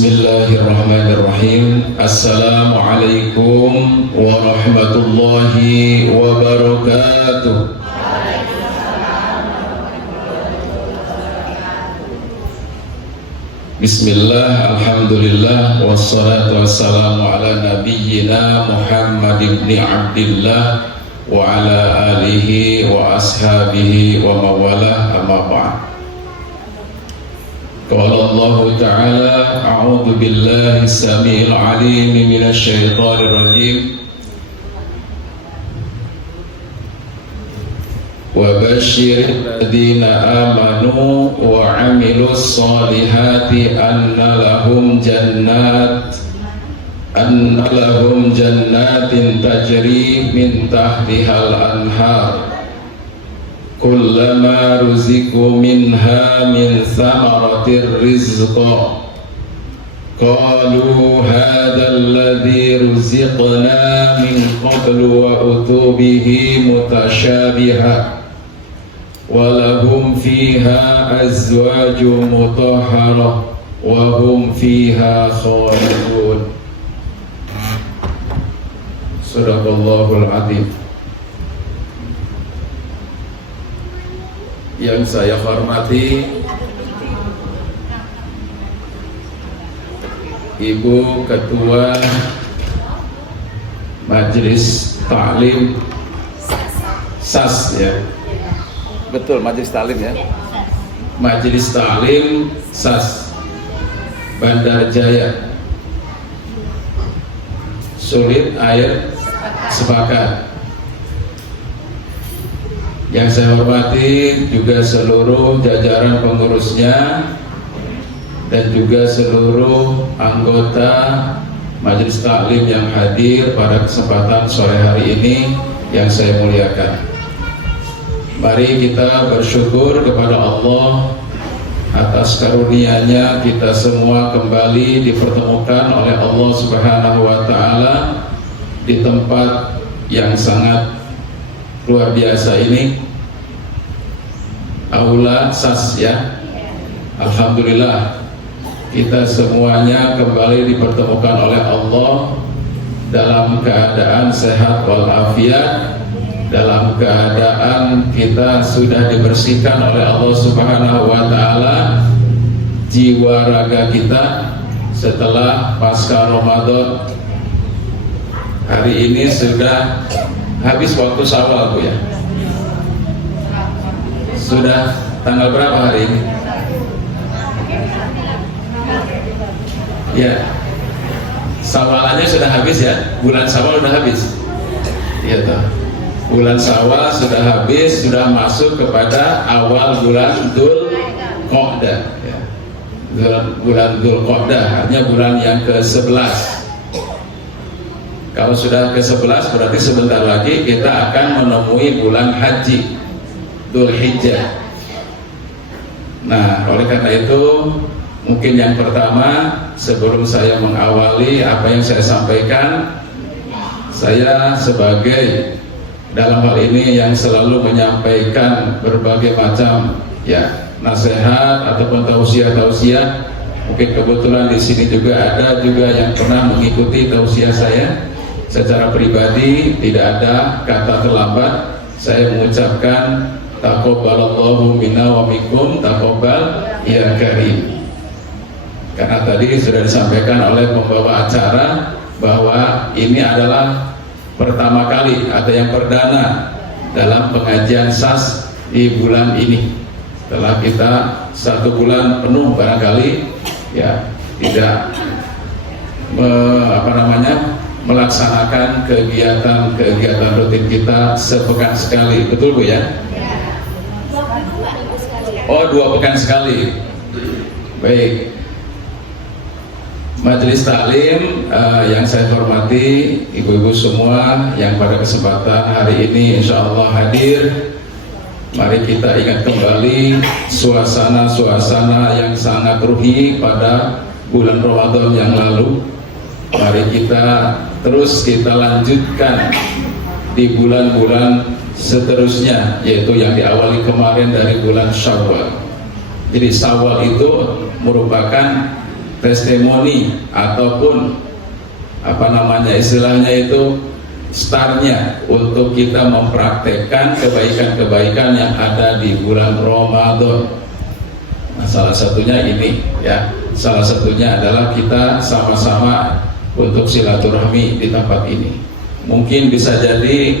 Bismillahirrahmanirrahim. Assalamualaikum warahmatullahi wabarakatuh. Bismillah, alhamdulillah, wassalatu wassalamu ala nabiyyina Muhammad ibn Abdillah wa ala alihi wa ashabihi wa mawalah, amma ba'd. Qala Allah Ta'ala, a'udzu billahi as-sami'il 'alim minasy syaithanir rajim. Wa basyiril ladzina amanu wa 'amilus solihati anna lahum jannatin tajri min tahtihal anhar kullama ruziqu minha min thamaratir rizqa qalu hadzal ladzi ruziqna min qablu wa utubihi mutasyabiha walahum fiha azwajun mutahharah wa hum fiha khalidun. Sadaqallahul adzim. Yang saya hormati Ibu Ketua Majelis Ta'lim SAS, ya. Betul, Majelis Ta'lim, ya. Majelis Ta'lim SAS Bandar Jaya. Sulit air sepakat. Yang saya hormati juga seluruh jajaran pengurusnya dan juga seluruh anggota Majelis Ta'lim yang hadir pada kesempatan sore hari ini yang saya muliakan. Mari kita bersyukur kepada Allah atas karunia-Nya kita semua kembali dipertemukan oleh Allah Subhanahu wa Ta'ala di tempat yang sangat luar biasa ini, Aula SAS, ya. Alhamdulillah kita semuanya kembali dipertemukan oleh Allah dalam keadaan sehat walafiat, dalam keadaan kita sudah dibersihkan oleh Allah Subhanahu wa Ta'ala jiwa raga kita setelah pasca Ramadan. Hari ini sudah habis waktu Syawal, Bu, ya. Sudah tanggal berapa hari ini? Ya, Syawalannya sudah habis, ya. Bulan Syawal sudah habis. Iya toh. Bulan Syawal sudah habis, sudah masuk kepada awal bulan Dzul Qa'dah, ya. Bulan Dzul Qa'dah artinya bulan yang ke-11. Kalau sudah ke-11 berarti sebentar lagi kita akan menemui bulan haji, Dzul Hijjah. Nah, oleh karena itu mungkin yang pertama sebelum saya mengawali apa yang saya sampaikan, saya sebagai dalam hal ini yang selalu menyampaikan berbagai macam, ya, nasihat ataupun tausiah-tausiah. Mungkin kebetulan di sini juga ada juga yang pernah mengikuti tausiah saya. Secara pribadi tidak ada kata terlambat. Saya mengucapkan taqabbalallahu minna wa minkum, taqabbal ya karim. Karena tadi sudah disampaikan oleh pembawa acara bahwa ini adalah pertama kali atau yang perdana dalam pengajian SAS di bulan ini. Setelah kita 1 bulan penuh barangkali, ya, tidak melaksanakan kegiatan rutin kita sepekan sekali, betul, Bu, ya? Oh, 2 pekan sekali. Baik. Majelis Ta'lim yang saya hormati, ibu-ibu semua yang pada kesempatan hari ini insya Allah hadir. Mari kita ingat kembali suasana-suasana yang sangat ruhi pada bulan Ramadan yang lalu. Mari kita terus kita lanjutkan di bulan-bulan seterusnya, yaitu yang diawali kemarin dari bulan Syawal. Jadi Syawal itu merupakan testimoni ataupun apa namanya istilahnya itu startnya untuk kita mempraktekkan kebaikan-kebaikan yang ada di bulan Ramadan. Nah, salah satunya ini ya, salah satunya adalah kita sama-sama untuk silaturahmi di tempat ini. Mungkin bisa jadi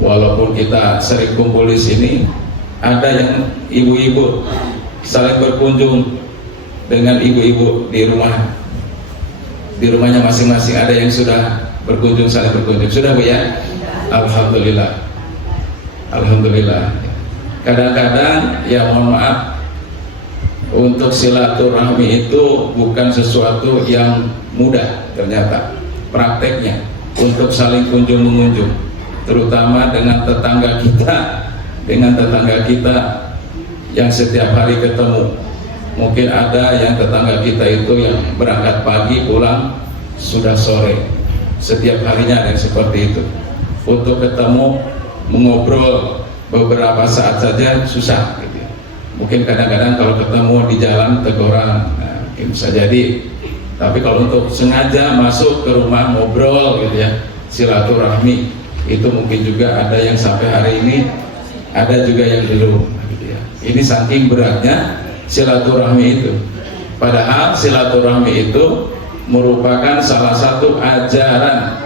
walaupun kita sering kumpul di sini, ada yang ibu-ibu saling berkunjung dengan ibu-ibu di rumahnya masing-masing. Ada yang sudah berkunjung, saling berkunjung. Sudah Bu ya? Alhamdulillah. Alhamdulillah. Kadang-kadang ya mohon maaf, untuk silaturahmi itu bukan sesuatu yang mudah ternyata prakteknya, untuk saling kunjung mengunjung, terutama dengan tetangga kita yang setiap hari ketemu. Mungkin ada yang tetangga kita itu yang berangkat pagi pulang sudah sore, setiap harinya ada yang seperti itu. Untuk ketemu mengobrol beberapa saat saja susah gitu. Mungkin kadang-kadang kalau ketemu di jalan teguran, nah, mungkin bisa jadi. Tapi kalau untuk sengaja masuk ke rumah ngobrol gitu ya, silaturahmi, itu mungkin juga ada yang sampai hari ini, ada juga yang belum gitu ya. Ini saking beratnya silaturahmi itu. Padahal silaturahmi itu merupakan salah satu ajaran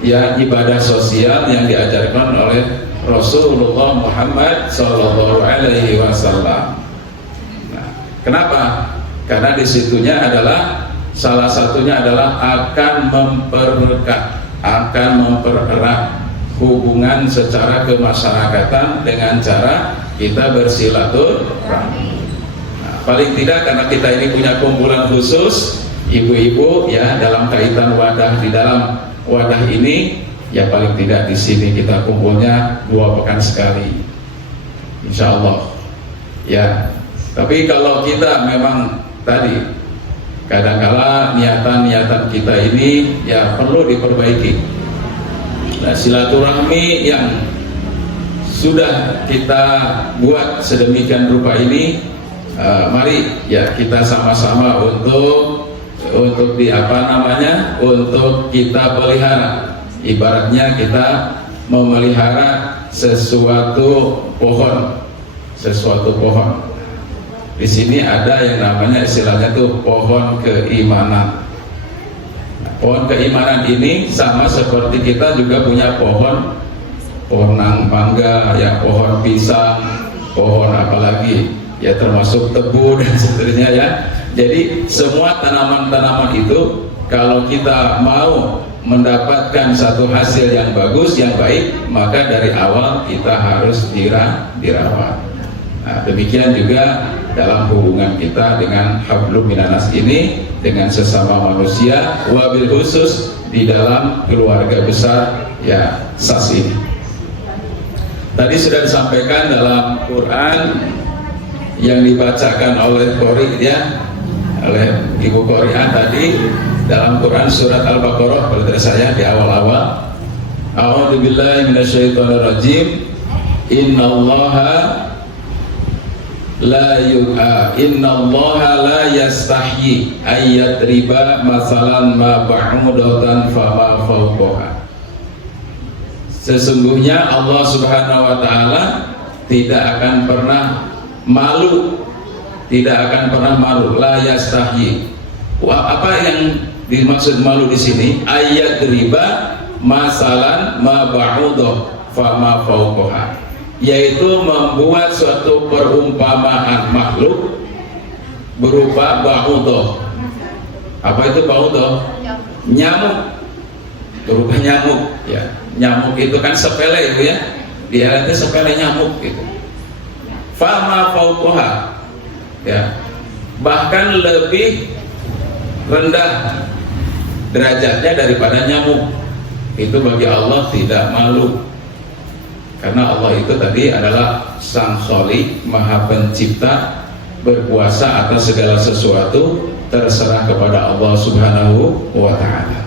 ya, ibadah sosial yang diajarkan oleh Rasulullah Muhammad Sallallahu Alaihi Wasallam. Nah, kenapa? Karena disitunya adalah salah satunya adalah akan mempererat hubungan secara kemasyarakatan dengan cara kita bersilaturahmi. Nah, paling tidak karena kita ini punya kumpulan khusus ibu-ibu ya, dalam kaitan wadah, di dalam wadah ini ya paling tidak di sini kita kumpulnya 2 pekan sekali, insya Allah ya. Tapi kalau kita memang tadi kadang-kala niatan-niatan kita ini ya perlu diperbaiki. Nah, silaturahmi yang sudah kita buat sedemikian rupa ini, mari ya kita sama-sama untuk untuk kita pelihara. Ibaratnya kita memelihara sesuatu pohon. Di sini ada yang namanya istilahnya itu pohon keimanan. Nah, pohon keimanan ini sama seperti kita juga punya pohon mangga, ya pohon pisang, pohon apalagi ya termasuk tebu dan seterusnya ya. Jadi semua tanaman-tanaman itu kalau kita mau mendapatkan satu hasil yang bagus, yang baik, maka dari awal kita harus dirawat. Nah, demikian juga dalam hubungan kita dengan hablum minanas ini, dengan sesama manusia, wabil khusus di dalam keluarga besar ya SAS ini. Tadi sudah disampaikan dalam Quran yang dibacakan oleh Qori ya, oleh Ibu Qori'ah tadi, dalam Quran surat Al-Baqarah pada saya di awal-awal, a'udzubillahi minasyaitonirrajim, innallaha la yastahyi ayyadriba masalan ma ba'udatan fama fawqaha. Sesungguhnya Allah Subhanahu wa taala tidak akan pernah malu, la yastahyi. Apa yang dimaksud malu di sini? Ayat riba masalan ma ba'udah fama fawqaha, yaitu membuat suatu perumpamaan makhluk berupa ba'udah. Apa itu ba'udah? Nyamuk, berupa nyamuk ya. Nyamuk itu kan sepele itu ya, dia itu sepele nyamuk gitu. Fama fawqaha ya, bahkan lebih rendah derajatnya daripada nyamuk. Itu bagi Allah tidak malu, karena Allah itu tadi adalah Sang Khalik, Maha Pencipta, berkuasa atas segala sesuatu, terserah kepada Allah Subhanahu wa ta'ala.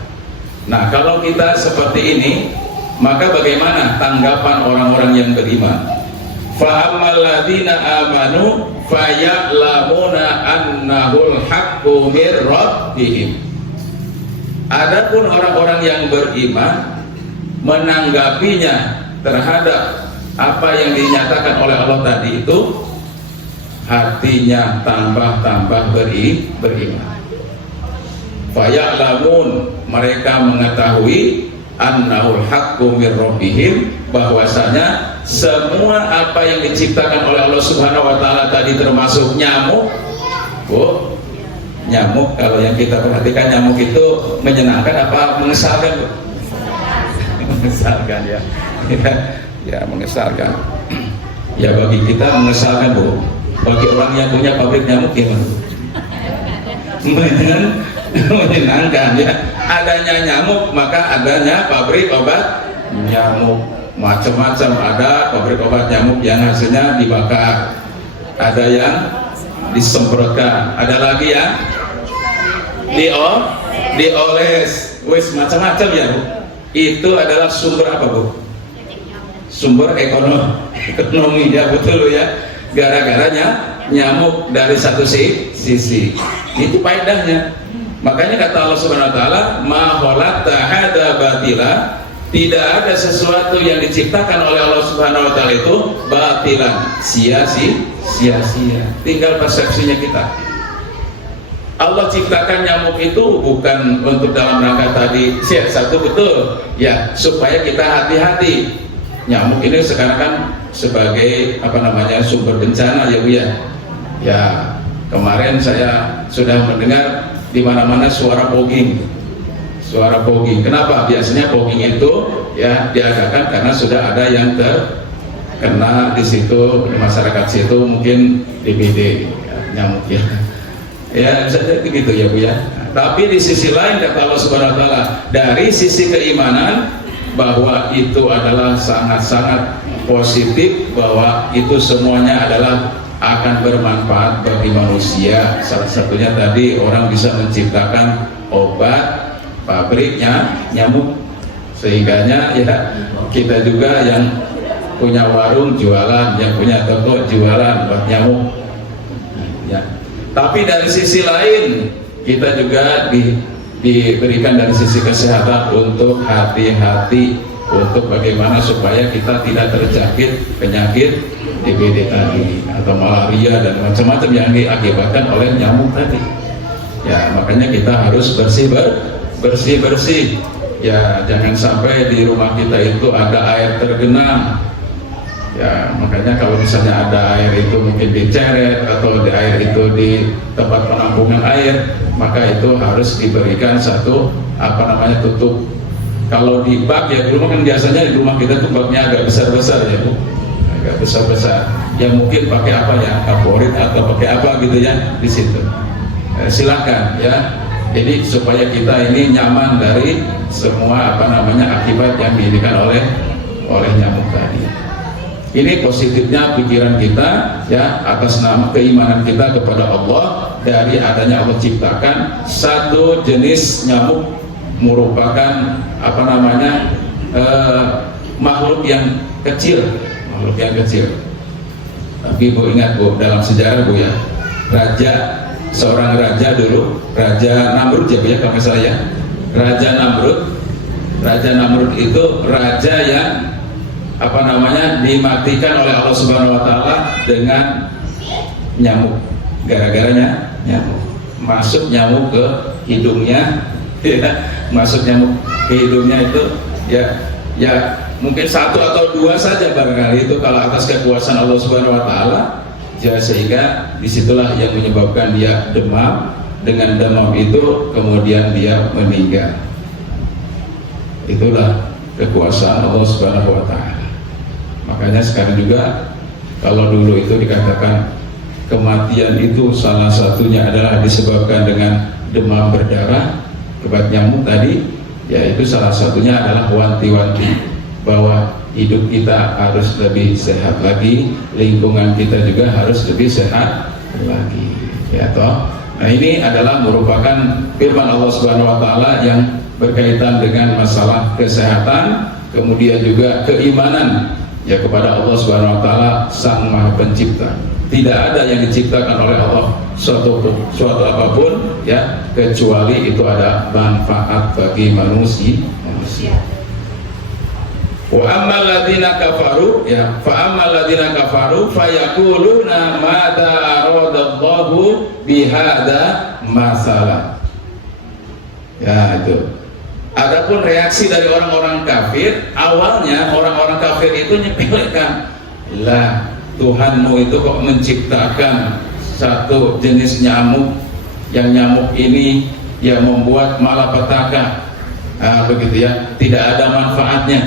Nah, kalau kita seperti ini, maka bagaimana tanggapan orang-orang yang beriman? Fa ammal ladzina amanu faya'lamuna annahul haqqu mir rabbihim. Adapun orang-orang yang beriman menanggapinya terhadap apa yang dinyatakan oleh Allah tadi itu, hatinya tambah-tambah beriman. Faya'lamun, mereka mengetahui annahul haqqu mir rabbihim, bahwasanya semua apa yang diciptakan oleh Allah Subhanahu wa taala tadi, termasuk nyamuk. Bu, nyamuk kalau yang kita perhatikan, nyamuk itu menyenangkan apa mengesalkan, Bu? Mengesalkan ya. Ya, mengesalkan. Ya, bagi kita mengesalkan, Bu. Bagi orang yang punya pabrik nyamuk gimana? Menyenangkan ya. Adanya nyamuk maka adanya pabrik obat nyamuk. Macam-macam, ada pabrik obat nyamuk yang hasilnya dibakar, ada yang disemprotkan, ada lagi yang dioles, wis macam-macam ya, Bu. Itu adalah sumber apa, Bu? Sumber ekonomi ya, betul ya. Gara-garanya nyamuk dari satu sisi. Itu faedahnya. Makanya kata Allah Subhanahu wa taala, ma khalaqta hadza batila, tidak ada sesuatu yang diciptakan oleh Allah Subhanahu wa taala itu batilan, sia-sia. Tinggal persepsinya kita. Allah ciptakan nyamuk itu bukan untuk dalam rangka tadi, satu betul ya, supaya kita hati-hati. Nyamuk ini sekarang kan sebagai sumber bencana ya, Bu ya. Ya, kemarin saya sudah mendengar di mana-mana suara pogging. Kenapa? Biasanya pogging itu ya diadakan karena sudah ada yang terkena di situ, di masyarakat situ, mungkin DBD ya, nyamuk ya. Ya saja begitu ya, Bu ya. Tapi di sisi lain kata Allah Subhanahu wa taala, dari sisi keimanan, bahwa itu adalah sangat-sangat positif, bahwa itu semuanya adalah akan bermanfaat bagi manusia. Salah satunya tadi orang bisa menciptakan obat pabriknya nyamuk, sehingganya ya kita juga yang punya warung jualan, yang punya toko jualan buat nyamuk ya. Tapi dari sisi lain kita juga diberikan dari sisi kesehatan untuk hati-hati, untuk bagaimana supaya kita tidak terjangkit penyakit DBD tadi atau malaria dan macam-macam yang diakibatkan oleh nyamuk tadi ya. Makanya kita harus bersih ya, jangan sampai di rumah kita itu ada air tergenang ya. Makanya kalau misalnya ada air itu mungkin diceret, atau di air itu di tempat penampungan air, maka itu harus diberikan satu tutup. Kalau di bak ya, di rumah kan biasanya di rumah kita tuh baknya agak besar-besar ya, Bu, agak besar-besar yang mungkin pakai apa ya, kaporit atau pakai apa gitu ya di situ. Silakan ya. Jadi supaya kita ini nyaman dari semua akibat yang diberikan oleh nyamuk tadi. Ini positifnya pikiran kita ya, atas nama keimanan kita kepada Allah. Dari adanya Allah ciptakan satu jenis nyamuk, merupakan makhluk yang kecil. Tapi Bu ingat, Bu, dalam sejarah, Bu ya, seorang raja dulu, Raja Namrud ya, Bu ya, kalau misalnya Raja Namrud itu raja yang dimatikan oleh Allah Subhanahu wa taala dengan nyamuk. Gara-garanya nyamuk, masuk nyamuk ke hidungnya ya, masuk nyamuk ke hidungnya itu ya mungkin satu atau dua saja barangkali itu kalau atas kekuasaan Allah Subhanahu wa taala ya, sehingga disitulah yang menyebabkan dia demam. Dengan demam itu kemudian dia meninggal. Itulah kekuasaan Allah Subhanahu wa taala. Makanya sekarang juga kalau dulu itu dikatakan kematian itu salah satunya adalah disebabkan dengan demam berdarah akibat nyamuk tadi, yaitu salah satunya adalah wanti-wanti bahwa hidup kita harus lebih sehat lagi, lingkungan kita juga harus lebih sehat lagi ya toh. Nah, ini adalah merupakan firman Allah Subhanahu wa taala yang berkaitan dengan masalah kesehatan, kemudian juga keimanan ya kepada Allah Subhanahu wa taala Sang Maha Pencipta. Tidak ada yang diciptakan oleh Allah suatu apapun ya kecuali itu ada manfaat bagi manusia. Wa ammal ladzina kafaru ya fa ammal ladzina kafaru fayaquluna madza aradallahu bihadza masalah. Ya itu. Adapun reaksi dari orang-orang kafir, awalnya orang-orang kafir itu nyepelekan, lah Tuhanmu itu kok menciptakan satu jenis nyamuk, yang nyamuk ini yang membuat malapetaka, begitu ya, tidak ada manfaatnya.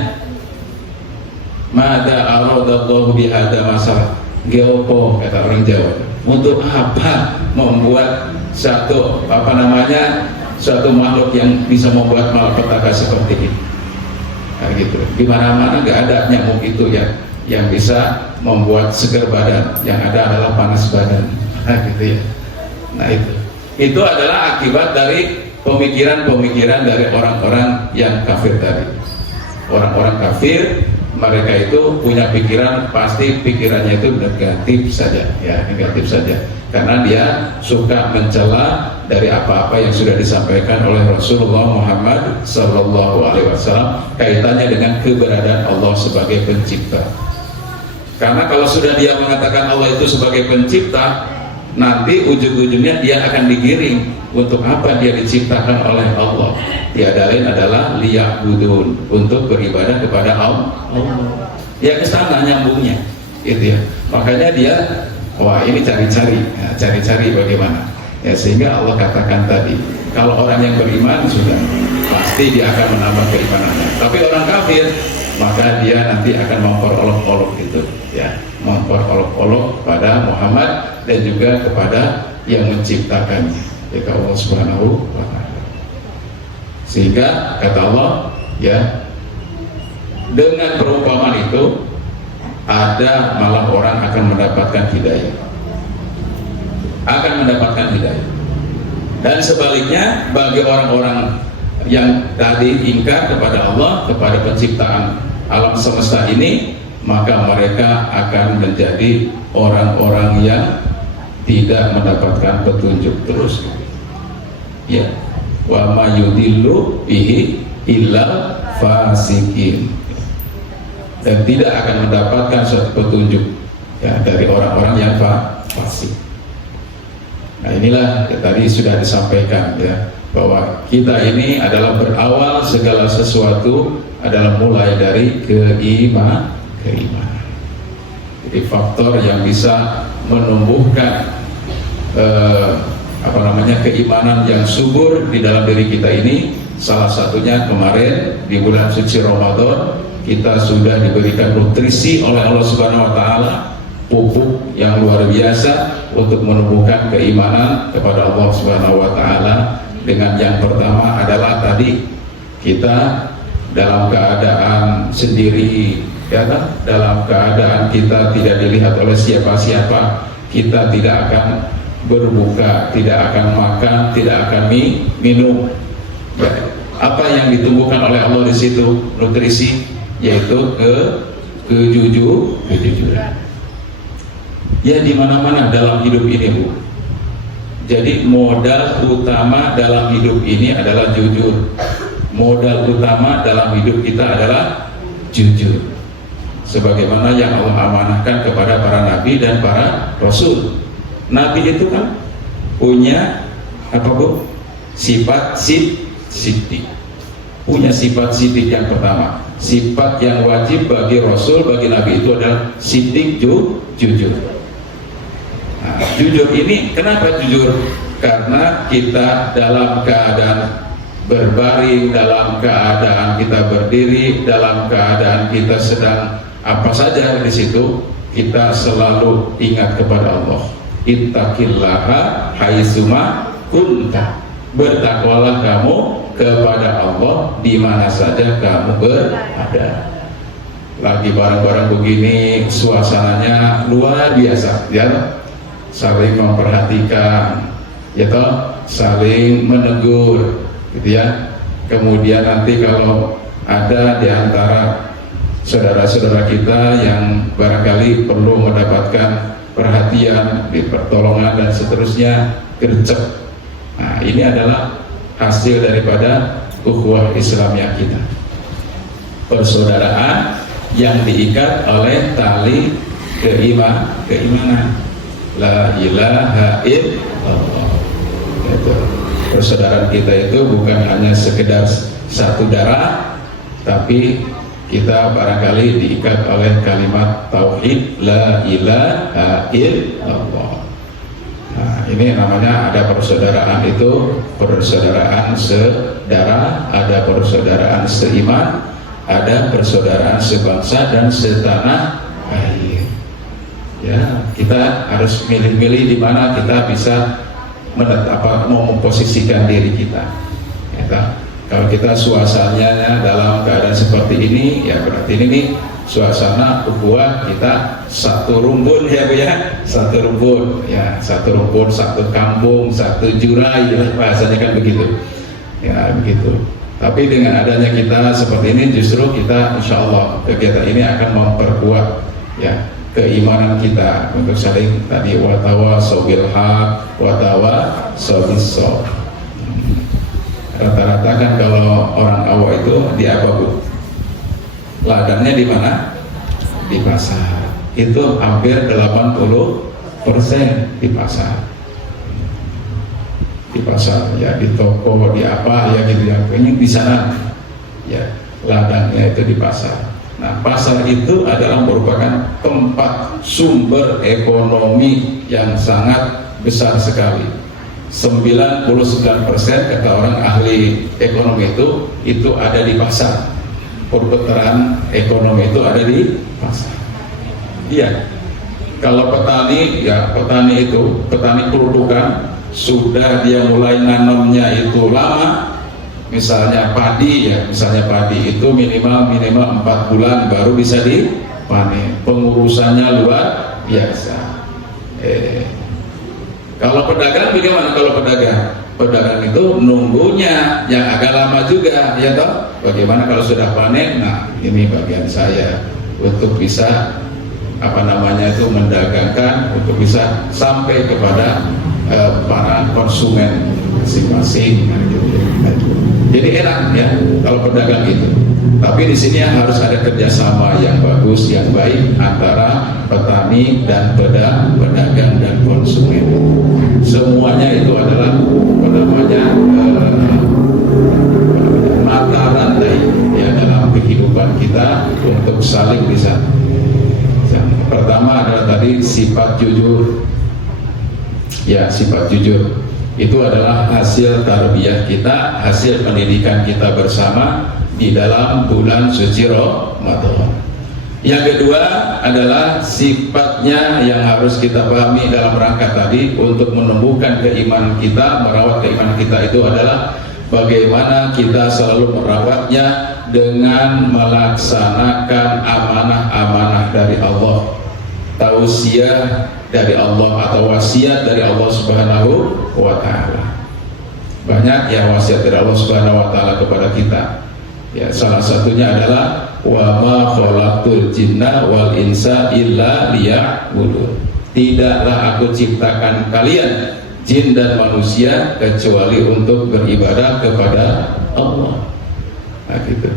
Mada aradallahu bihada masalah, geopo kata orang Jawa, untuk apa membuat satu suatu makhluk yang bisa membuat malapetaka seperti ini. Nah, gitu. Di mana-mana nggak ada nyamuk itu ya yang bisa membuat segar badan, yang ada adalah panas badan. Nah, gitu ya. Nah itu adalah akibat dari pemikiran-pemikiran dari orang-orang yang kafir tadi. Orang-orang kafir mereka itu punya pikiran, pasti pikirannya itu negatif saja, ya negatif saja. Karena dia suka mencela dari apa-apa yang sudah disampaikan oleh Rasulullah Muhammad Sallallahu Alaihi Wasallam kaitannya dengan keberadaan Allah sebagai pencipta. Karena kalau sudah dia mengatakan Allah itu sebagai pencipta, nanti ujung-ujungnya dia akan digiring. Untuk apa dia diciptakan oleh Allah? Tiada lain adalah liya'budun, untuk beribadah kepada Allah. Ya ke sana nyambungnya, gitu ya. Makanya dia wah ini cari-cari bagaimana ya, sehingga Allah katakan tadi kalau orang yang beriman sudah pasti dia akan menambah keimanannya, tapi orang kafir maka dia nanti akan memperolok-olok gitu ya, memperolok-olok pada Muhammad dan juga kepada yang menciptakannya, yaitu Allah Subhanahu wa ta'ala. Sehingga kata Allah ya, dengan perumpamaan itu ada malah orang akan mendapatkan hidayah, dan sebaliknya bagi orang-orang yang tadi ingkar kepada Allah, kepada penciptaan alam semesta ini, maka mereka akan menjadi orang-orang yang tidak mendapatkan petunjuk terus ya, wa ma yudillu bihi illal fasikin, dan tidak akan mendapatkan suatu petunjuk ya, dari orang-orang yang fasik. Nah inilah ya, tadi sudah disampaikan ya, bahwa kita ini adalah berawal segala sesuatu adalah mulai dari keimanan. Jadi faktor yang bisa menumbuhkan keimanan yang subur di dalam diri kita ini, salah satunya kemarin di bulan suci Ramadan kita sudah diberikan nutrisi oleh Allah Subhanahu wa taala, pupuk yang luar biasa untuk menumbuhkan keimanan kepada Allah Subhanahu wa taala. Dengan yang pertama adalah tadi kita dalam keadaan sendiri ya, dalam keadaan kita tidak dilihat oleh siapa-siapa, kita tidak akan berbuka, tidak akan makan, tidak akan minum ya. Apa yang ditumbuhkan oleh Allah di situ nutrisi, yaitu kejujuran. Ya di mana-mana dalam hidup ini Bu. Jadi modal utama dalam hidup ini adalah jujur. Modal utama dalam hidup kita adalah jujur. Sebagaimana yang Allah amanahkan kepada para nabi dan para rasul. Nabi itu kan punya apa Bu? Sifat siddiq. Punya sifat siddiq yang pertama. Sifat yang wajib bagi rasul, bagi nabi itu adalah siddiq, jujur. Nah, jujur ini kenapa jujur? Karena kita dalam keadaan berbaring, dalam keadaan kita berdiri, dalam keadaan kita sedang apa saja di situ, kita selalu ingat kepada Allah. Ittaqillaha haitsuma kunta. Bertakwalah kamu kepada Allah di mana saja kamu berada. Lagi bareng-bareng begini, suasananya luar biasa, ya. Saling memperhatikan, ya toh, saling menegur, gitu ya. Kemudian nanti kalau ada di antara saudara-saudara kita yang barangkali perlu mendapatkan perhatian, pertolongan dan seterusnya, gercep. Nah, ini adalah hasil daripada ukhuwah Islamiyah kita, persaudaraan yang diikat oleh tali keimanan, la ilaha illallah. Itu persaudaraan kita itu bukan hanya sekedar satu darah, tapi kita barangkali diikat oleh kalimat tauhid la ilaha illallah. Nah, ini namanya ada persaudaraan, itu persaudaraan sedarah, ada persaudaraan seiman, ada persaudaraan sebangsa dan setanah air. Ya, kita harus milih-milih di mana kita bisa memposisikan diri kita. Ya, kalau kita suasananya dalam keadaan seperti ini, ya berarti ini suasana ukhuwah kita satu rumpun, ya Bu ya, satu rumpun, ya satu rumpun, satu kampung, satu jurai, ya, bahasanya kan begitu, ya begitu. Tapi dengan adanya kita seperti ini, justru kita insya Allah kegiatan ini akan memperkuat ya keimanan kita untuk saling tadi watawasaw bil haq watawasaw bis sabr. Rata-rata kan kalau orang awam itu di apa Bu? Ladangnya di mana? Di pasar. Itu hampir 80% di pasar. Di pasar, ya di toko, di apa ya gitu ya. Ini di sana, ya ladangnya itu di pasar. Nah, pasar itu adalah merupakan tempat sumber ekonomi yang sangat besar sekali. 99% kata orang ahli ekonomi itu ada di pasar. Perputaran ekonomi itu ada di pasar. Iya. Kalau petani, ya petani itu, petani kerudukan sudah dia mulai nanamnya itu lama. Misalnya padi, ya misalnya padi itu minimal 4 bulan baru bisa dipanen. Pengurusannya luar biasa. Kalau pedagang bagaimana? Kalau pedagang itu nunggunya yang agak lama juga, ya toh. Bagaimana kalau sudah panen? Nah, ini bagian saya untuk bisa mendagangkan, untuk bisa sampai kepada para konsumen masing-masing. Jadi enak ya kalau pedagang itu. Tapi di sini harus ada kerjasama yang bagus, yang baik antara petani dan pedagang dan konsumen. Semuanya itu adalah mata rantai ya dalam kehidupan kita untuk saling bisa. Yang pertama adalah tadi sifat jujur. Ya, sifat jujur itu adalah hasil tarbiyah kita, hasil pendidikan kita bersama di dalam bulan suci Ramadan. Yang kedua adalah sifatnya yang harus kita pahami dalam rangka tadi untuk menumbuhkan keimanan kita, merawat keimanan kita itu adalah bagaimana kita selalu merawatnya dengan melaksanakan amanah-amanah dari Allah, tausiah dari Allah atau wasiat dari Allah Subhanahu wa Ta'ala. Banyak yang wasiat dari Allah Subhanahu wa Ta'ala kepada kita. Ya, salah satunya adalah wa ma khalaqtul jinna wal insa illa liya'budun. Tidaklah aku ciptakan kalian jin dan manusia kecuali untuk beribadah kepada Allah. Nah, gitu.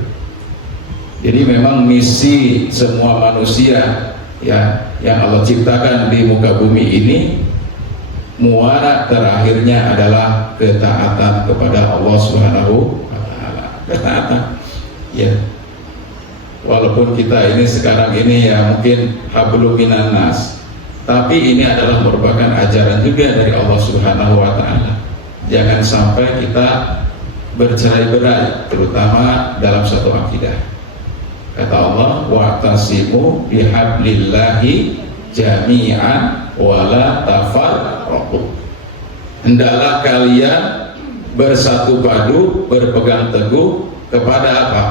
Jadi memang misi semua manusia ya yang Allah ciptakan di muka bumi ini, muara terakhirnya adalah ketaatan kepada Allah Subhanahu wa Ta'ala. Ketaatan. Ya. Walaupun kita ini sekarang ini ya mungkin hablum minan nas, tapi ini adalah merupakan ajaran juga dari Allah Subhanahu wa Ta'ala. Jangan sampai kita bercerai-berai, terutama dalam satu akidah. Kata Allah, wa'tasimu bihablillahi jami'an wala tafarraqu. Hendaklah kalian bersatu padu, berpegang teguh kepada apa?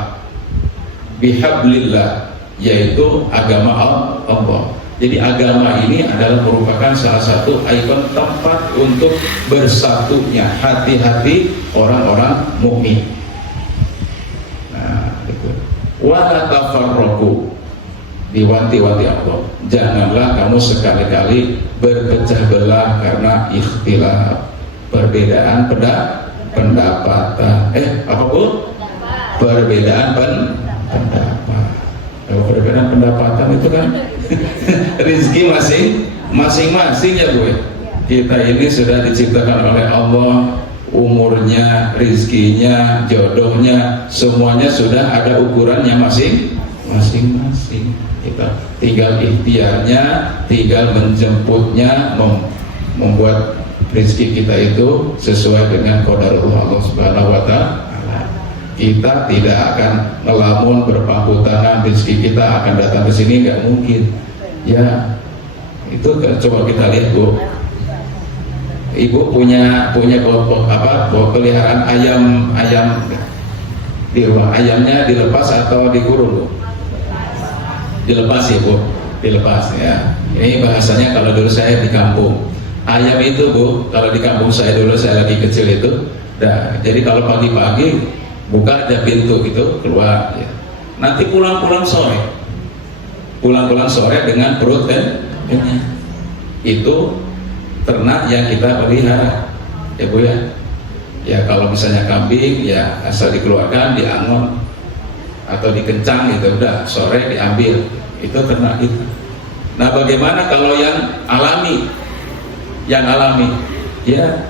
Bihablillah, yaitu agama Allah. Jadi agama ini adalah merupakan salah satu ikon tempat untuk bersatunya hati-hati orang-orang mukmin. Nah, itu. Wa tafarraqu, diwanti-wanti Allah, janganlah kamu sekali-kali berpecah belah karena ikhtilaf, perbedaan pendapatan. Apa Bu? Perbedaan pendapat. Kalau perbedaan pendapatan itu kan rezeki masing-masing ya Bu. Kita ini sudah diciptakan oleh Allah, umurnya, rizkinya, jodohnya, semuanya sudah ada ukurannya masing-masing. Kita tinggal ikhtiarnya, tinggal menjemputnya, membuat rezeki kita itu sesuai dengan qadarullah Allah Subhanahu wa Ta'ala. Kita tidak akan melamun berpangku tangan, rezeki kita akan datang ke sini, nggak mungkin. Ya, itu coba kita lihat Bu. Ibu punya peliharaan ayam di rumah. Ayamnya dilepas atau dikurung Bu? Dilepas ya Bu, dilepas ya. Ini bahasanya kalau dulu saya di kampung. Ayam itu Bu, kalau di kampung saya dulu, saya lagi kecil itu, jadi kalau pagi-pagi buka aja pintu gitu, keluar ya. Nanti pulang-pulang sore dengan perut kenyang. Itu ternak yang kita pelihara ya Bu ya. Ya kalau misalnya kambing ya asal dikeluarkan, diangon atau dikencang gitu, udah sore diambil, itu ternak itu. Nah bagaimana kalau yang alami? Yang alami ya,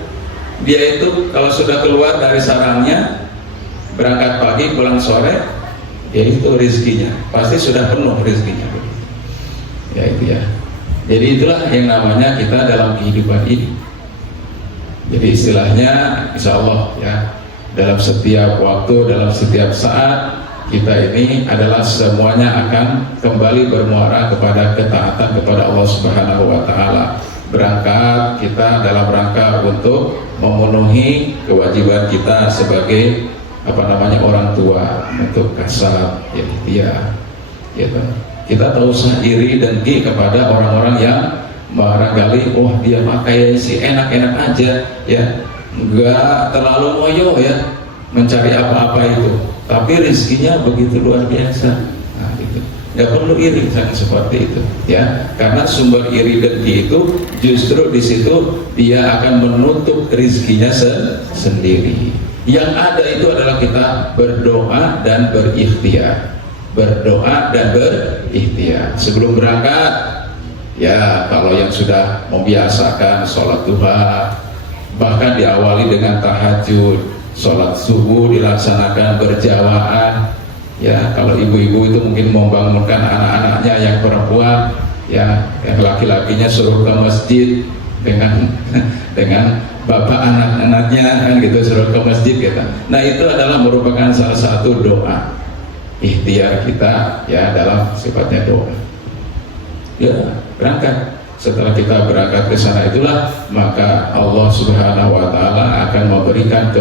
dia itu kalau sudah keluar dari sarangnya, berangkat pagi pulang sore, ya itu rezekinya pasti sudah penuh rezekinya ya. Itu ya, jadi itulah yang namanya kita dalam kehidupan ini. Jadi istilahnya insya Allah ya, dalam setiap waktu, dalam setiap saat kita ini adalah semuanya akan kembali bermuara kepada ketaatan kepada Allah Subhanahu wa Ta'ala. Berangkat kita dalam rangka untuk memenuhi kewajiban kita sebagai orang tua, untuk kasab ya, gitu. Kita tahu usah iri dengki kepada orang-orang yang barangkali dia pakai si enak-enak aja ya, enggak terlalu ngoyo ya mencari apa-apa itu, tapi rezekinya begitu luar biasa. Nah gitu, nggak perlu iri seperti itu ya, karena sumber iri dengki itu justru di situ dia akan menutup rezekinya sendiri. Yang ada itu adalah kita berdoa dan berikhtiar, berdoa dan berikhtiar sebelum berangkat. Ya kalau yang sudah membiasakan sholat duha, bahkan diawali dengan tahajud, sholat subuh dilaksanakan berjamaah. Ya kalau ibu-ibu itu mungkin membangunkan anak-anaknya yang perempuan, ya yang laki-lakinya suruh ke masjid dengan bapak anak-anaknya kan gitu, suruh ke masjid gitu. Nah itu adalah merupakan salah satu doa ikhtiar kita ya, dalam sifatnya doa. Ya berangkat, setelah kita berangkat ke sana itulah maka Allah Subhanahu wa Ta'ala akan memberikan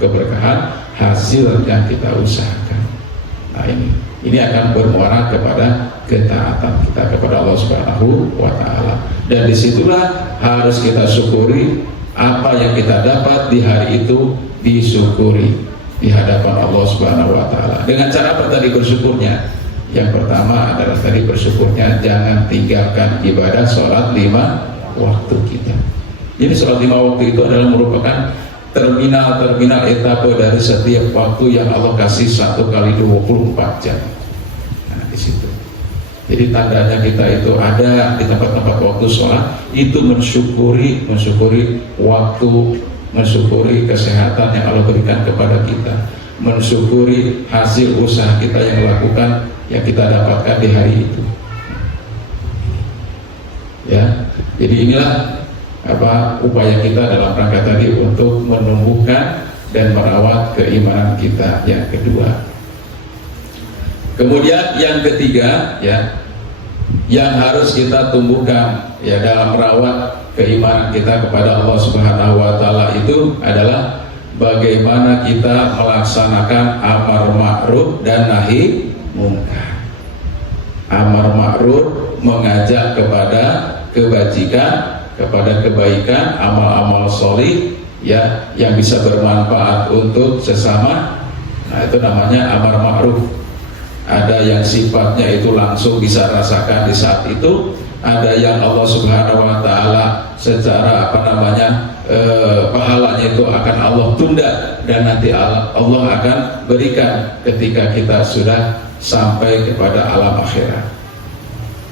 keberkahan hasil yang kita usahakan. Nah ini akan bermuara kepada ketaatan kita kepada Allah Subhanahu wa Ta'ala, dan disitulah harus kita syukuri apa yang kita dapat di hari itu, disyukuri di hadapan Allah Subhanahu wa Ta'ala. Dengan cara apa tadi bersyukurnya? Yang pertama adalah tadi bersyukurnya jangan tinggalkan ibadah sholat 5 waktu kita. Jadi sholat 5 waktu itu adalah merupakan terminal etapa dari setiap waktu yang Allah kasih 1 kali 24 jam. Nah di situ. Jadi tandanya kita itu ada di tempat-tempat waktu sholat itu mensyukuri waktu, mensyukuri kesehatan yang Allah berikan kepada kita, mensyukuri hasil usaha kita yang lakukan, yang kita dapatkan di hari itu. Ya, jadi inilah upaya kita dalam rangka tadi untuk menumbuhkan dan merawat keimanan kita yang kedua. Kemudian yang ketiga ya, yang harus kita tumbuhkan ya dalam merawat keimanan kita kepada Allah Subhanahu wa Ta'ala itu adalah bagaimana kita melaksanakan amar ma'ruf dan nahi mungkar. Amar ma'ruf mengajak kepada kebajikan, kepada kebaikan, amal-amal sholih ya yang bisa bermanfaat untuk sesama. Nah itu namanya amar ma'ruf. ada yang sifatnya itu langsung bisa rasakan di saat itu, ada yang Allah Subhanahu wa taala secara pahalanya itu akan Allah tunda dan nanti Allah akan berikan ketika kita sudah sampai kepada alam akhirat.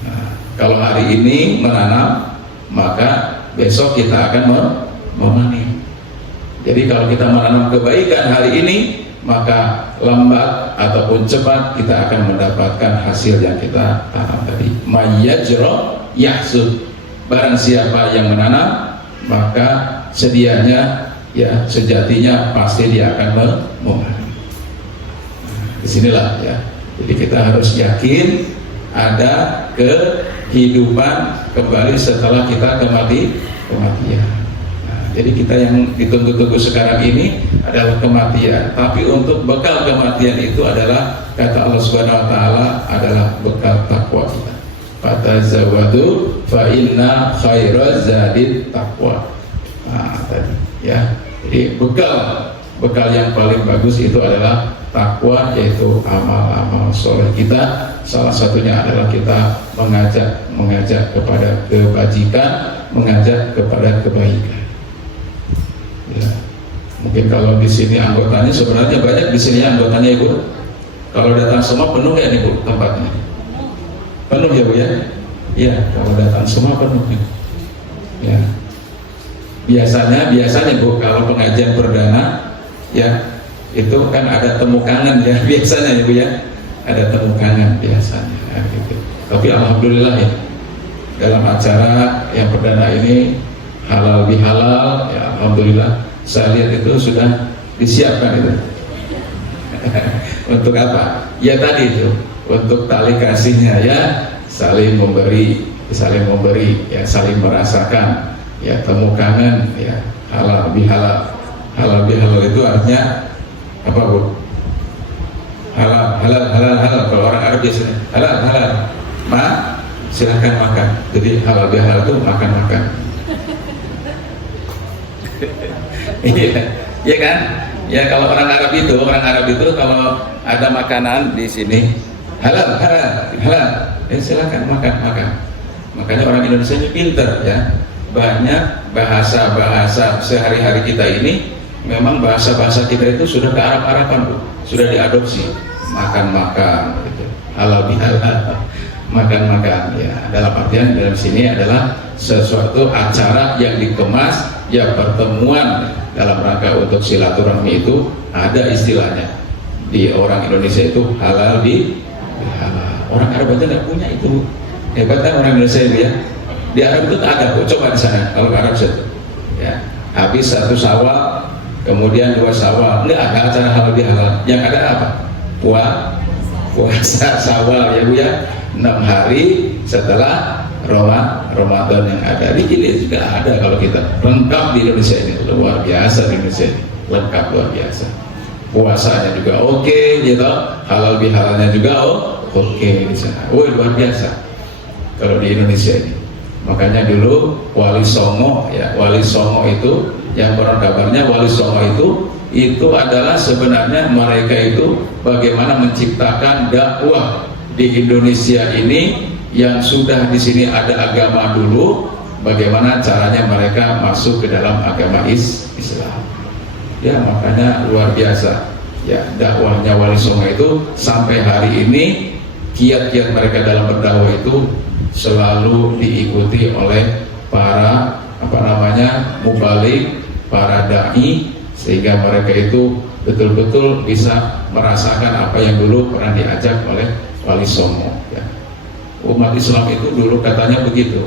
Nah, kalau hari ini menanam, maka besok kita akan memanen. Jadi kalau kita menanam kebaikan hari ini, maka lambat ataupun cepat kita akan mendapatkan hasil yang kita tanam tadi. Mayyajro yahsud. Barang siapa yang menanam, maka sedianya ya sejatinya pasti dia akan memanen. Disinilah ya. Jadi kita harus yakin ada kehidupan kembali setelah kita kematian. Jadi kita yang ditunggu-tunggu sekarang ini adalah kematian. Tapi untuk bekal kematian itu adalah, kata Allah Subhanahu wa taala, adalah bekal takwa kita. Fatazawwadu fa inna khairaz zadit taqwa. Nah, tadi ya. Jadi bekal yang paling bagus itu adalah takwa, yaitu amal-amal soleh kita. Salah satunya adalah kita mengajak kepada kebajikan, mengajak kepada kebaikan. Ya. Mungkin kalau di sini anggotanya sebenarnya banyak di sini anggotanya Ibu. Kalau datang semua penuh ya nih Bu tempatnya. Penuh ya Bu ya. Iya, kalau datang semua penuh. Ya. Biasanya Bu kalau pengajian perdana ya itu kan ada temu kangen ya biasanya Ibu ya. Ada temu kangen biasanya ya, gitu. Tapi alhamdulillah ya dalam acara yang perdana ini halal bihalal ya, alhamdulillah saya lihat itu sudah disiapkan itu. Untuk apa? Ya tadi itu untuk tali kasihnya ya, saling memberi ya, saling merasakan ya, temu kangen ya, halal bihalal. Halal bihalal itu artinya apa Bu? Halal kalau orang Arab biasanya halal silahkan makan. Jadi halal bihalal itu makan. Iya kan? Ya kalau orang Arab itu kalau ada makanan di sini halal, silakan makan. Makanya orang Indonesia ini pinter ya. Banyak bahasa sehari-hari kita ini memang bahasa kita itu sudah ke Arab-Araban, Bu. Sudah diadopsi. Makan gitu. Halal bihalal. Makan ya. Dalam artian dalam sini adalah sesuatu acara yang dikemas ya, pertemuan dalam rangka untuk silaturahmi. Itu ada istilahnya di orang Indonesia itu halal bihalal. Orang Arab aja nggak punya itu. Hebat kan orang Indonesia itu ya. Di Arab itu tak ada. Coba di sana kalau Arab itu ya, habis 1 Syawal kemudian 2 Syawal nggak ada acara halal bihalal. Yang ada apa? Puasa Syawal ya Bu ya, 6 hari setelah Ramadan yang ada. Di sini juga ada kalau kita lengkap di Indonesia ini, luar biasa di Indonesia ini, lengkap luar biasa. Puasanya juga oke, gitu, halal bihalalnya juga oke di sana. Luar biasa kalau di Indonesia ini. Makanya dulu Wali Songo itu yang konon kabarnya Wali Songo itu adalah sebenarnya mereka itu bagaimana menciptakan dakwah di Indonesia ini yang sudah di sini ada agama dulu, bagaimana caranya mereka masuk ke dalam agama Islam. Ya makanya luar biasa ya dakwahnya Wali Songo itu sampai hari ini. Kiat-kiat mereka dalam berdakwah itu selalu diikuti oleh para mubalik, para dai, sehingga mereka itu betul-betul bisa merasakan apa yang dulu pernah diajak oleh Wali Songo ya. Umat Islam itu dulu katanya begitu,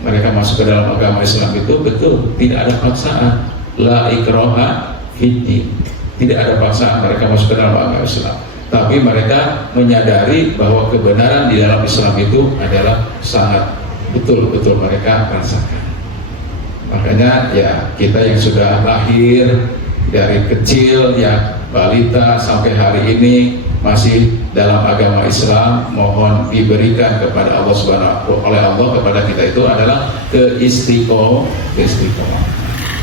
mereka masuk ke dalam agama Islam itu betul tidak ada paksaan, la ikraha fiddin, tidak ada paksaan mereka masuk ke dalam agama Islam. Tapi mereka menyadari bahwa kebenaran di dalam Islam itu adalah sangat betul-betul mereka rasakan. Makanya ya kita yang sudah lahir dari kecil ya, balita sampai hari ini masih dalam agama Islam, mohon diberikan kepada Allah Subhanahu oleh Allah kepada kita itu adalah keistiqomah.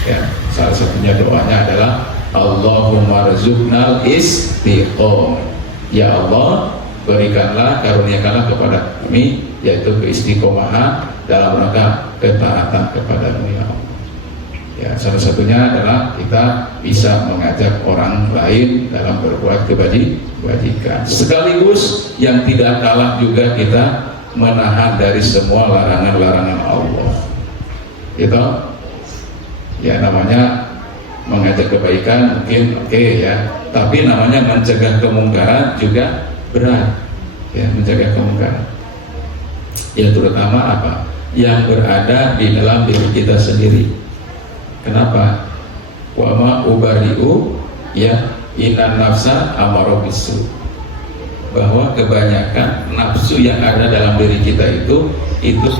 Ya, salah satunya doanya adalah Allahumma rzuqnal istiqomah. Ya Allah, berikanlah, karuniakanlah kepada kami yaitu keistiqomahan dalam rangka ketaatan kepadamu ya Allah. Ya, salah satunya adalah kita bisa mengajak orang lain dalam berbuat kebajikan. Sekaligus yang tidak kalah juga kita menahan dari semua larangan-larangan Allah. Itu ya namanya mengajak kebaikan mungkin oke ya, tapi namanya mencegah kemungkaran juga berat ya, mencegah kemungkaran ya, terutama apa yang berada di dalam diri kita sendiri. Kenapa? Wa ma ubari'u ya innan nafsa amara bisu, bahwa kebanyakan nafsu yang ada dalam diri kita itu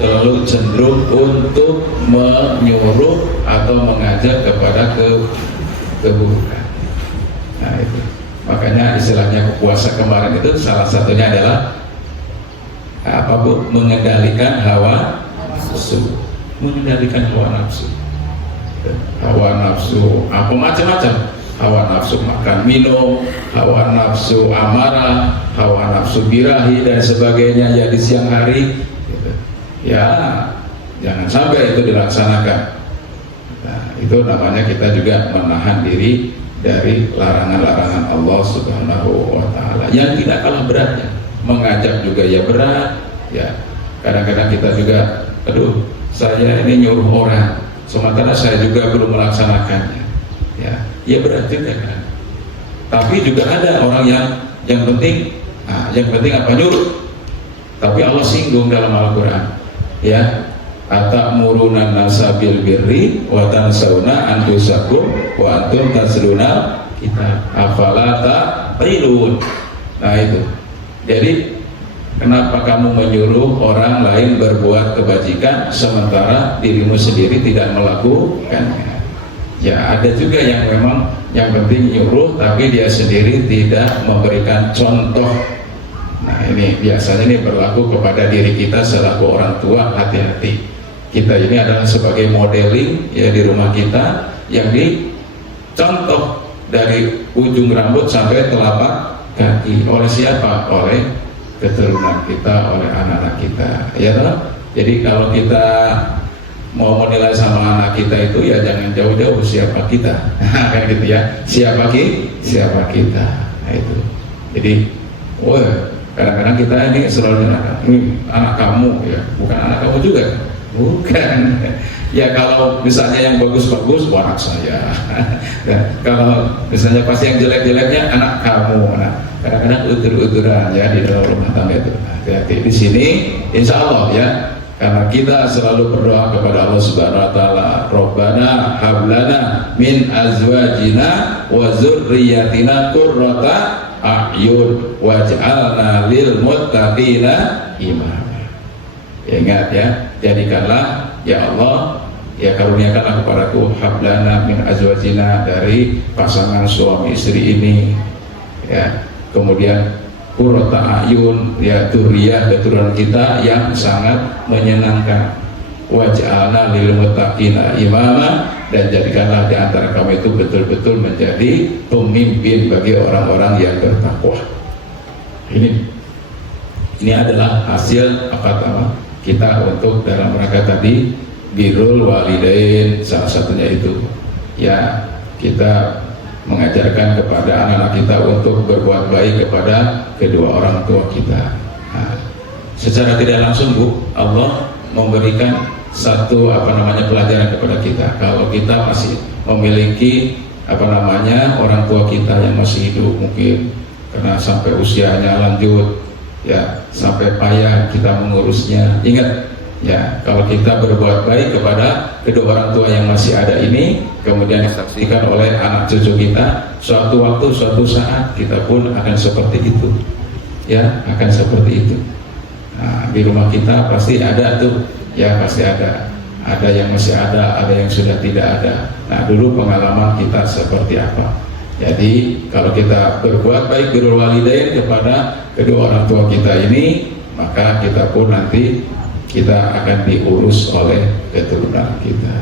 selalu cenderung untuk menyuruh atau mengajak kepada keburukan. Nah itu makanya istilahnya puasa kemarin itu salah satunya adalah apa Bu? Mengendalikan hawa nafsu, mengendalikan hawa nafsu. Hawa nafsu apa macam-macam, hawa nafsu makan minum, hawa nafsu amarah, hawa nafsu birahi dan sebagainya ya di siang hari gitu. Ya jangan sampai itu dilaksanakan. Nah, itu namanya kita juga menahan diri dari larangan-larangan Allah Subhanahu wa Ta'ala yang tidak kalah beratnya. Mengajak juga ya berat ya, kadang-kadang kita juga aduh saya ini nyuruh orang sementara saya juga belum melaksanakannya ya berat juga kan. Tapi juga ada orang yang penting apa nyuruh, tapi Allah singgung dalam Al-Quran ya, atamuruna nasa bil birri wa tansawna anfusakum wa antum tasluna kita afala taqilun. Nah itu jadi kenapa kamu menyuruh orang lain berbuat kebajikan sementara dirimu sendiri tidak melakukannya? Ya ada juga yang memang yang penting nyuruh tapi dia sendiri tidak memberikan contoh. Nah ini biasanya ini berlaku kepada diri kita selaku orang tua. Hati-hati, kita ini adalah sebagai modeling ya di rumah kita yang dicontoh dari ujung rambut sampai telapak kaki oleh siapa? Oleh keturunan kita, oleh anak-anak kita ya toh? Jadi kalau kita mau menilai sama anak kita itu ya jangan jauh-jauh siapa kita kan gitu ya, siapa kita. Nah itu jadi kadang-kadang kita ini selalu menyatakan ini anak kamu ya, bukan anak kamu juga, bukan ya. Kalau misalnya yang bagus-bagus anak saya ya, kalau misalnya pasti yang jelek-jeleknya anak kamu. Nah kadang-kadang utur-uturan ya di dalam rumah tangga itu. Hati-hati di sini insya Allah ya, karena kita selalu berdoa kepada Allah Subhanahu wa Ta'ala, Rabbana hablana min azwajina wa dzurriyyatina qurrata a'yun waj'alna lil muttaqina imama. Ingat ya, jadikanlah ya Allah ya karuniakanlah kepadaku hablana min azwajina, dari pasangan suami istri ini ya, kemudian qurrata a'yun ya, dzurriyyah keturunan kita yang sangat menyenangkan, waj'alna lil muttaqina imama, dan jadikanlah di antara kami itu betul-betul menjadi pemimpin bagi orang-orang yang bertakwa. Ini adalah hasil kita untuk dalam rangka tadi birrul walidain, salah satunya itu ya, kita mengajarkan kepada anak-anak kita untuk berbuat baik kepada kedua orang tua kita. Nah, secara tidak langsung Bu, Allah memberikan satu pelajaran kepada kita. Kalau kita masih memiliki orang tua kita yang masih hidup, mungkin karena sampai usianya lanjut ya, sampai payah kita mengurusnya. Ingat ya, kalau kita berbuat baik kepada kedua orang tua yang masih ada ini, kemudian disaksikan oleh anak cucu kita, suatu waktu, suatu saat kita pun akan seperti itu ya, akan seperti itu. Nah, di rumah kita pasti ada tuh ya, pasti ada yang masih ada yang sudah tidak ada. Nah dulu pengalaman kita seperti apa. Jadi kalau kita berbuat baik birrul walidain kepada kedua orang tua kita ini, maka kita pun nanti kita akan diurus oleh keturunan kita.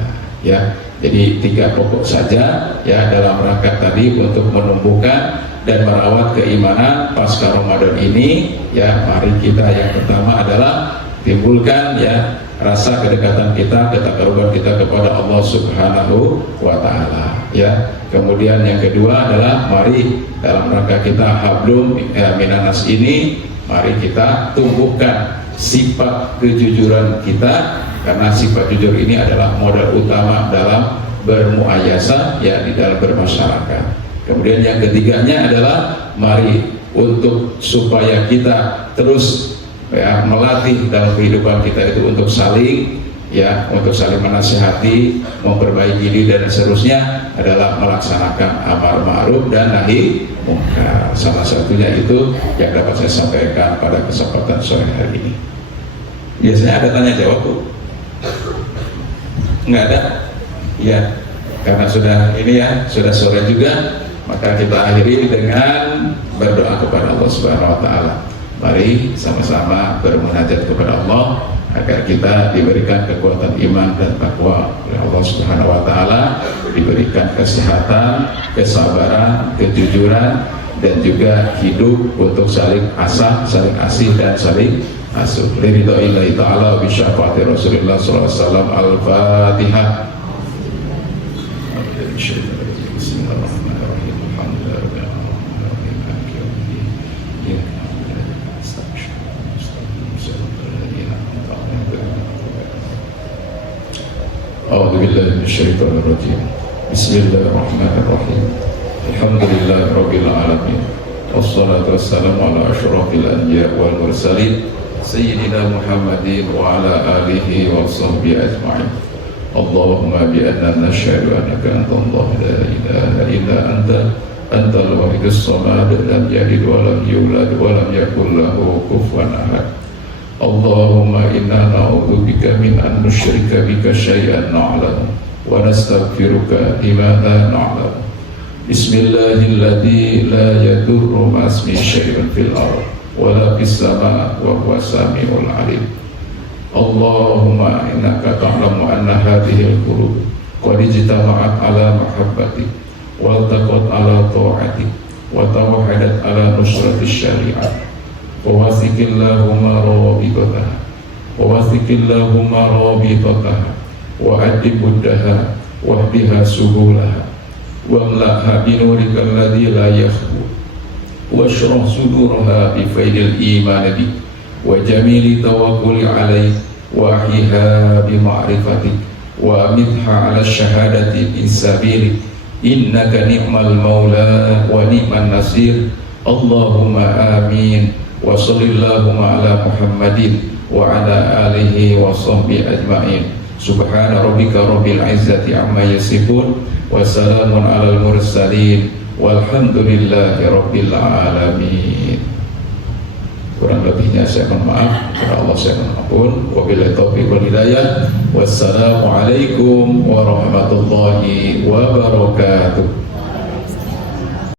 ya. Jadi 3 pokok saja ya dalam rangka tadi untuk menumbuhkan dan merawat keimanan pasca Ramadan ini ya. Mari kita yang pertama adalah timbulkan ya rasa kedekatan kita, ketakaruban kita kepada Allah Subhanahu wa Ta'ala ya. Kemudian yang kedua adalah mari dalam rangka kita hablum minanas ini, mari kita tumbuhkan sifat kejujuran kita, karena sifat jujur ini adalah modal utama dalam bermuayasah ya di dalam bermasyarakat. Kemudian yang ketiganya adalah mari untuk supaya kita terus ya, melatih dalam kehidupan kita itu untuk saling ya, untuk saling menasihati, memperbaiki diri dan seterusnya, adalah melaksanakan amar ma'ruf dan nahi munkar. Salah satunya itu yang dapat saya sampaikan pada kesempatan sore hari ini. Biasanya ada tanya jawab tuh? Nggak ada? Ya, karena sudah ini ya, sudah sore juga, maka kita akhiri dengan berdoa kepada Allah Subhanahu wa Ta'ala. Mari sama-sama bermunajat kepada Allah agar kita diberikan kekuatan iman dan takwa oleh Allah Subhanahu wa Ta'ala, diberikan kesehatan, kesabaran, kejujuran, dan juga hidup untuk saling asah, saling asih, dan saling asuh. Lillahi ta'ala wa bisyafaati Rasulullah sallallahu alaihi wasallam. Al-Fatihah. A'udzu billahi minasyaitonir rajim. Bismillahirrahmanirrahim. Alhamdulillahirabbil alamin. Wassalatu wassalamu ala asyrafil anbiya wal mursalin sayyidina Muhammadin wa ala alihi wa sahbihi ajma'in. Allahumma bi anna nashhadu annaka antallah la ilaha illa anta antal wahidus samad lam yalid wa lam yulad wa lam yakul lahu kufuwan ahad. Allahumma inna na'udzubika min an nusyrika bika syai'an na'lamu wa nastaghfiruka lima la na'lamu. Bismillahilladzi la yadurru ma'asmi syai'un fil ardh wa la fis sama' wa huwa samiul alim. Allahumma innaka ta'lamu anna hadhihi al-qulub qad ijtama'at ala mahabbatik wa taqat ala ta'atik wa tawahadat ala nusrati syari'ah. ووثق اللهم رابطتها ووثق اللهم رابطتها وأدب ودها واهدها سبلها واملأها بنورك الذي لا يخبو واشرح صدورها بفيض الإيمان بك وجميل التوكل عليك وأحيها بمعرفتك وأمتها على الشهادة من سبيلك إنك نعم المولى ونعم النصير. اللهم آمين. Wa sallallahu ala Muhammadin wa ala alihi wa sahbihi ajma'in. Subhana rabbika rabbil izzati amma yasifun wa salamun alal mursalin walhamdulillahi rabbil alamin. Kurang lebihnya saya mohon maaf, kepada Allah saya mohon ampun. Wabillahi taufiq wal hidayah. Wassalamualaikum warahmatullahi wabarakatuh.